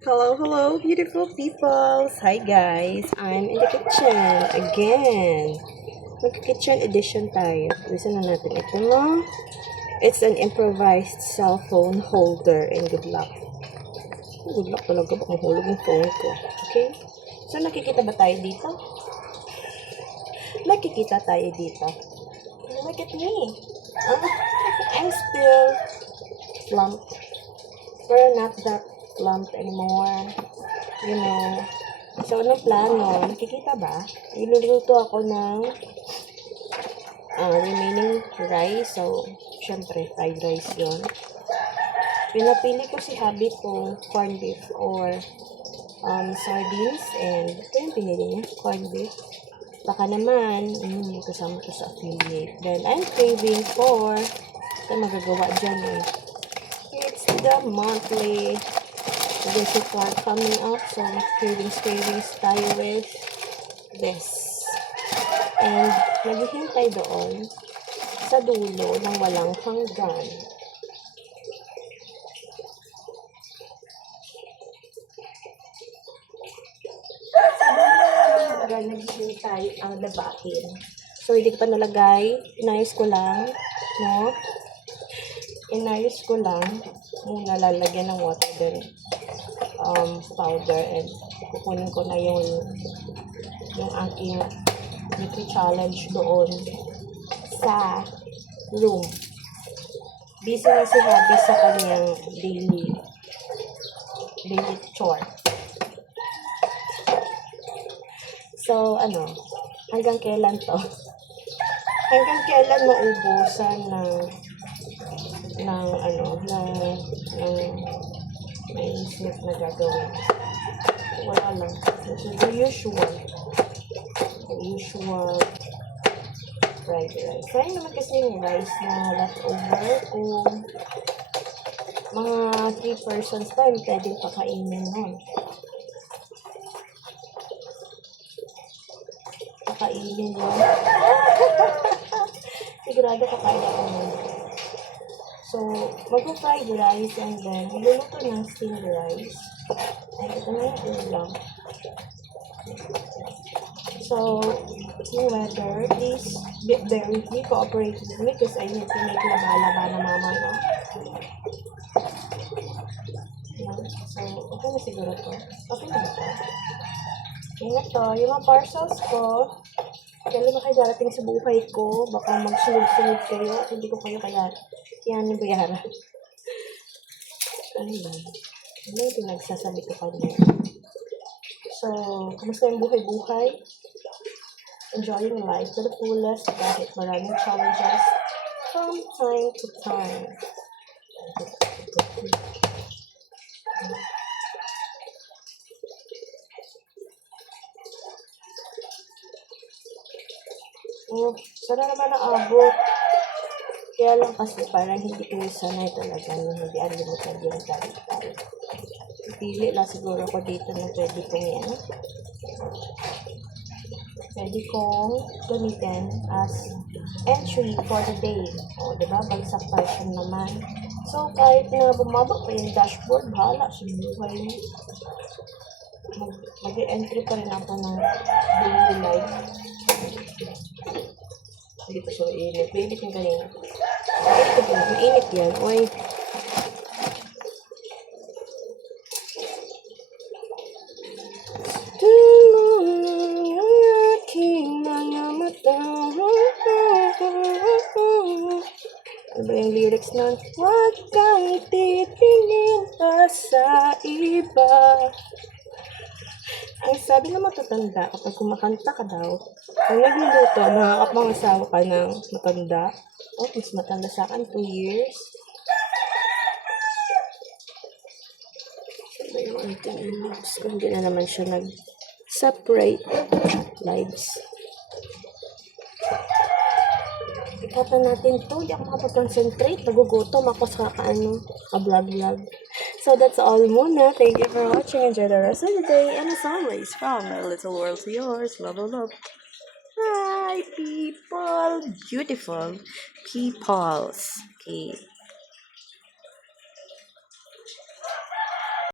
Hello, hello, beautiful people! Hi guys! I'm in the kitchen again. Mag-kitchen edition tayo. Listen na natin ito, no? It's an improvised cell phone holder and good luck. Good luck talaga baka mahulog yung phone ko. Okay? So, nakikita ba tayo dito? Nakikita tayo dito. Look at me. I'm still plump. We're not that plump anymore. You know. So, anong plano? Nakikita ba? Iluluto ako ng remaining rice. So, syempre, fried rice yon. Pinapili ko si hubby kung corned beef or sardines. And ito yung pinili niya, corned beef. Baka naman, kasama ko sa affiliate. Then, I'm craving for, ito magagawa dyan eh. It's the monthly visit card coming up. So, cravings tayo with this. And, naghihintay doon sa dulo ng walang hanggan. Naghihintay ang labahin. So, hindi ko pa nalagay. Inayos ko lang. No? Inayos ko lang. Muna lalagyan ng water din. Powder. And kukunin ko na yung aking nutri-challenge doon sa room. Busy na si Happy sa kanyang daily chore. So, hanggang kailan to? Hanggang kailan maubusan ng naisip na gagawin? Wala lang. This is the usual fried rice. Sayang naman kasi yung rice na leftover. Kung mga 3 persons pa, pwedeng pakainin nun. Kainin yun. Sigurado kakain ako nun. So, mag-fried rice and then luluto ng steamed rice. Ay, ito na yung ulam. So, yung weather, please bear with me, cooperate with me because I need to make laba-laba na mama, no? So, okay na siguro to. Okay na ba to? Ingat to, yung mga parcels ko, kailan ba kayo darating sa buhay ko? Baka magsunod-sunod kayo at hindi ko kayo kaya yan yung bayaran. Ano ba? Ano yung pinagsasabi ko kanina? So, kumusta yung buhay-buhay? Enjoying life to the fullest kahit maraming challenges from time to time. Sana naman naabot. Kaya lang kasi parang hindi ko sanay talaga na hindi unlimited yung dali-dali. Pili lang siguro ko dito na pwede kong yan. Pwede kong gamitin as entry for the day. O, diba? Bagsak version naman. So, kahit na bumabak pa yung dashboard, bahala sa buhay mo. Mag-entry pa rin ako ng daily life. Hindi pa siya mainit. Mainit yung kanina. Mainit yan. Uy. Aking mga mata. Ano ba yung lyrics nun? Huwag kang titingin pa sa iba. Ang sabi na matatanda, kapag kumakanta ka daw, kung nagluluto, makakapangasawa ka ng matanda. Oh, mas matanda sa akin, 2 years. Ano yung ating lives? Kung hindi na naman siya nag-separate lives. Ikatan natin to. Hindi ako makapag-concentrate. Nagugutom ako sa ka-vlog-vlog. So that's all muna. Thank you for watching. Enjoy the rest of the day. And as always, from my little world to yours. Love, love, love. Hi, people. Beautiful peoples. Okay.